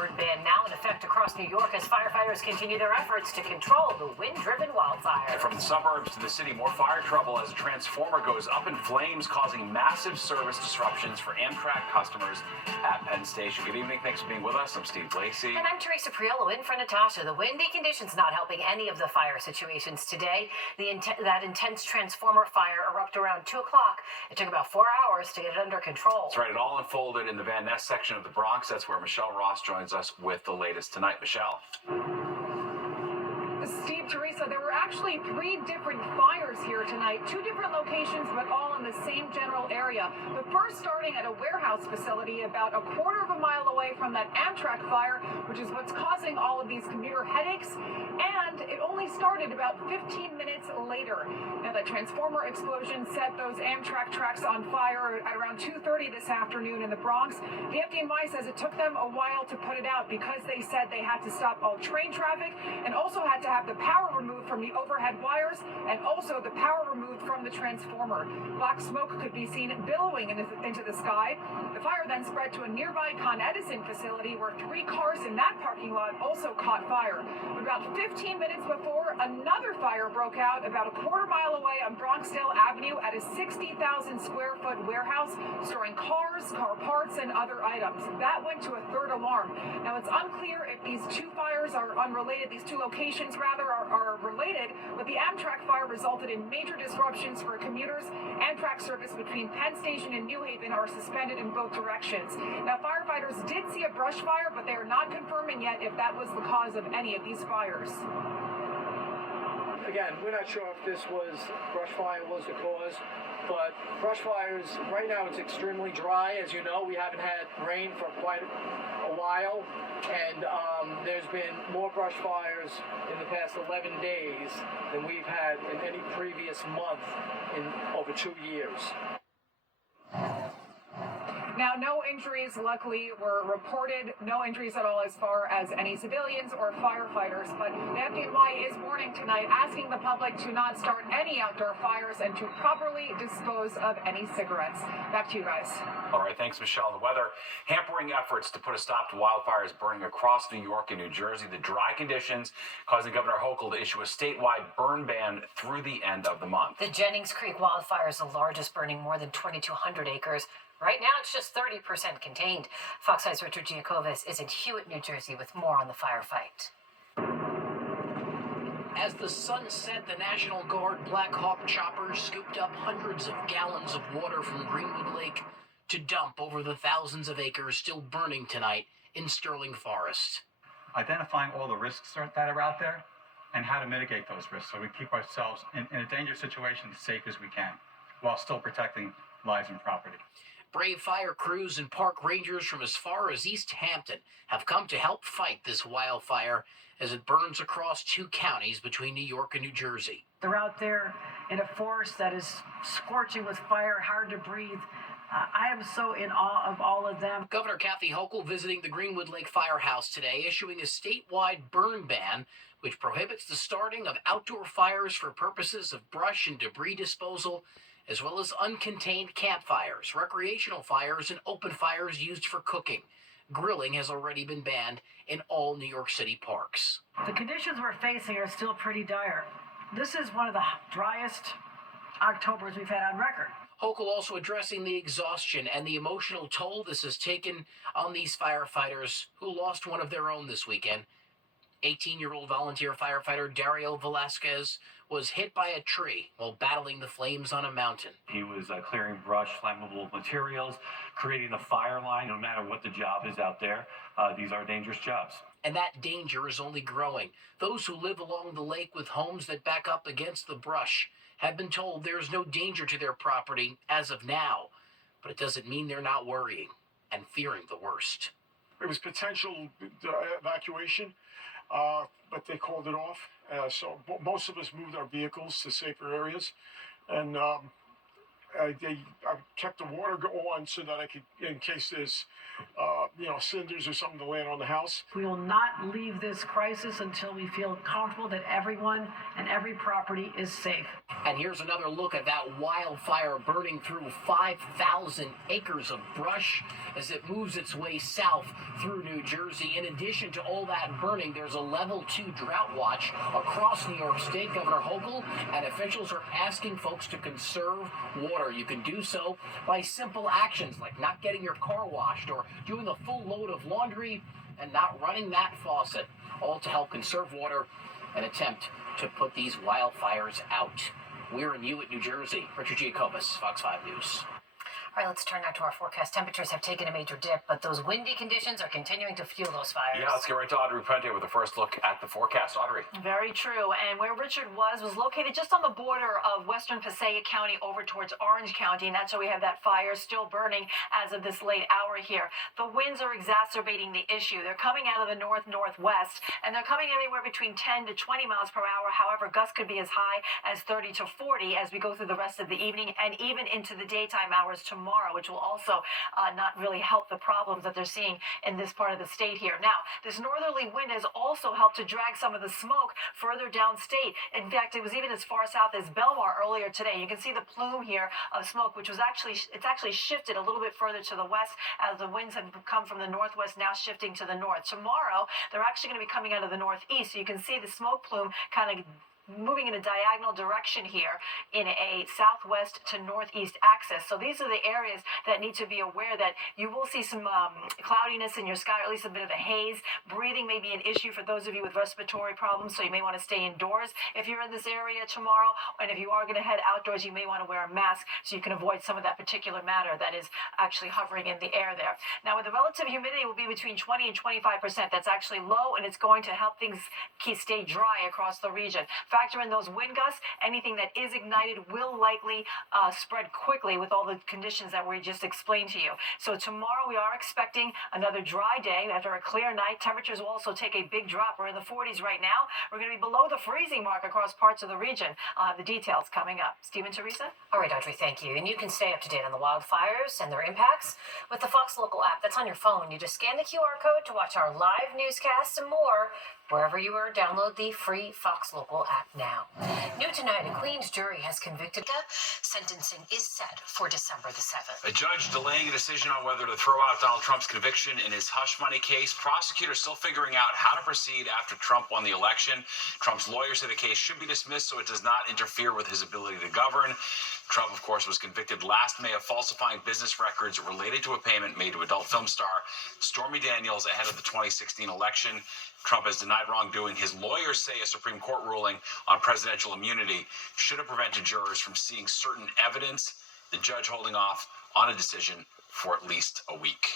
burn ban now in effect across New York as firefighters continue their efforts to control the wind-driven wildfires. And from the suburbs to the city, more fire trouble as a transformer goes up in flames, causing massive service disruptions for Amtrak customers at Penn Station. Good evening. Thanks for being with us. I'm Steve Lacey. And I'm Teresa Priolo in for Natasha. The windy conditions not helping any of the fire situations today. That intense transformer fire erupted around 2 o'clock. It took about 4 hours to get it under control. That's right. It all unfolded in the Van Ness section of the Bronx. That's where Michelle Ross joins us with the latest tonight. Michelle. Steve, Teresa, there were actually 3 different fires here tonight, 2 different locations, but all in the same general area. The first starting at a warehouse facility about a quarter of a mile away from that Amtrak fire, which is what's causing all of these commuter headaches. And it only started about 15 minutes later. Now, the transformer explosion set those Amtrak tracks on fire at around 2:30 this afternoon in the Bronx. The FDNY says it took them a while to put it out because they said they had to stop all train traffic and also had to have the power removed from the overhead wires and also the power removed from the transformer. Black smoke could be seen billowing into the sky. The fire then spread to a nearby Con Edison facility where 3 cars in that parking lot also caught fire. But about 15 minutes before, another fire broke out about a quarter mile away on Bronxdale Avenue at a 60,000 square foot warehouse storing cars, car parts, and other items. That went to a 3rd alarm. Now, it's unclear if these 2 fires are unrelated, these 2 locations rather are related, but the Amtrak fire resulted in major disruptions for commuters. Amtrak service between Penn Station and New Haven are suspended in both directions. Now, firefighters did see a brush fire, but they are not confirming yet if that was the cause of any of these fires. Again, we're not sure if this was brush fire was the cause, but brush fires, right now it's extremely dry. As you know, we haven't had rain for quite a while, and there's been more brush fires in the past 11 days than we've had in any previous month in over 2 years. Now, no injuries, luckily, were reported. No injuries at all as far as any civilians or firefighters. But the FDNY is warning tonight, asking the public to not start any outdoor fires and to properly dispose of any cigarettes. Back to you guys. All right. Thanks, Michelle. The weather hampering efforts to put a stop to wildfires burning across New York and New Jersey. The dry conditions causing Governor Hochul to issue a statewide burn ban through the end of the month. The Jennings Creek wildfire is the largest, burning more than 2,200 acres. Right now, it's just 30% contained. Fox 5's Richard Giacobbe is in Hewitt, New Jersey, with more on the firefight. As the sun set, the National Guard Black Hawk choppers scooped up hundreds of gallons of water from Greenwood Lake to dump over the thousands of acres still burning tonight in Sterling Forest. Identifying all the risks that are out there and how to mitigate those risks so we keep ourselves in a dangerous situation as safe as we can while still protecting lives and property. Brave fire crews and park rangers from as far as East Hampton have come to help fight this wildfire as it burns across 2 counties between New York and New Jersey. They're out there in a forest that is scorching with fire, hard to breathe. I am so in awe of all of them. Governor Kathy Hochul visiting the Greenwood Lake Firehouse today, issuing a statewide burn ban which prohibits the starting of outdoor fires for purposes of brush and debris disposal, as well as uncontained campfires, recreational fires, and open fires used for cooking. Grilling has already been banned in all New York City parks. The conditions we're facing are still pretty dire. This is one of the driest Octobers we've had on record. Hochul also addressing the exhaustion and the emotional toll this has taken on these firefighters who lost one of their own this weekend. 18-year-old volunteer firefighter Dario Velasquez was hit by a tree while battling the flames on a mountain. He was clearing brush, flammable materials, creating the fire line. No matter what the job is out there, these are dangerous jobs. And that danger is only growing. Those who live along the lake with homes that back up against the brush have been told there is no danger to their property as of now. But it doesn't mean they're not worrying and fearing the worst. It was potential evacuation, but they called it off. So most of us moved our vehicles to safer areas. And I kept the water on so that I could, in case there's, cinders or something to land on the house. We will not leave this crisis until we feel comfortable that everyone and every property is safe. And here's another look at that wildfire burning through 5,000 acres of brush as it moves its way south through New Jersey. In addition to all that burning, there's a level 2 drought watch across New York State. Governor Hochul and officials are asking folks to conserve water. You can do so by simple actions like not getting your car washed or doing a full load of laundry and not running that faucet, all to help conserve water and attempt to put these wildfires out. We're in Newark, New Jersey. Richard Giacobas, Fox 5 News. All right, let's turn now to our forecast. Temperatures have taken a major dip, but those windy conditions are continuing to fuel those fires. Yeah, let's get right to Audrey Puente with the first look at the forecast. Audrey. Very true. And where Richard was located just on the border of western Passaic County over towards Orange County. And that's why we have that fire still burning as of this late hour here. The winds are exacerbating the issue. They're coming out of the north-northwest, and they're coming anywhere between 10 to 20 miles per hour. However, gusts could be as high as 30 to 40 as we go through the rest of the evening and even into the daytime hours tomorrow, which will also not really help the problems that they're seeing in this part of the state here. Now, this northerly wind has also helped to drag some of the smoke further downstate. In fact, it was even as far south as Belmar earlier today. You can see the plume here of smoke, which was actually shifted a little bit further to the west as the winds have come from the northwest, now shifting to the north. Tomorrow, they're actually going to be coming out of the northeast, so you can see the smoke plume kind of moving in a diagonal direction here in a southwest to northeast axis. So these are the areas that need to be aware that you will see some cloudiness in your sky, or at least a bit of a haze. Breathing may be an issue for those of you with respiratory problems, so you may want to stay indoors if you're in this area tomorrow. And if you are going to head outdoors, you may want to wear a mask so you can avoid some of that particular matter that is actually hovering in the air there. Now, with the relative humidity will be between 20 and 25%. That's actually low, and it's going to help things stay dry across the region. Factor in those wind gusts. Anything that is ignited will likely spread quickly with all the conditions that we just explained to you. So tomorrow we are expecting another dry day after a clear night. Temperatures will also take a big drop. We're in the 40s right now. We're going to be below the freezing mark across parts of the region. I'll have the details coming up. Steve and Teresa? All right, Audrey, thank you. And you can stay up to date on the wildfires and their impacts with the Fox Local app. That's on your phone. You just scan the QR code to watch our live newscasts and more wherever you are. Download the free Fox Local app now. New tonight, a Queens jury has convicted. Sentencing is set for December the 7th. A judge delaying a decision on whether to throw out Donald Trump's conviction in his hush money case. Prosecutors still figuring out how to proceed after Trump won the election. Trump's lawyers say the case should be dismissed so it does not interfere with his ability to govern. Trump, of course, was convicted last May of falsifying business records related to a payment made to adult film star Stormy Daniels ahead of the 2016 election. Trump has denied wrongdoing. His lawyers say a Supreme Court ruling on presidential immunity should have prevented jurors from seeing certain evidence. The judge holding off on a decision for at least a week.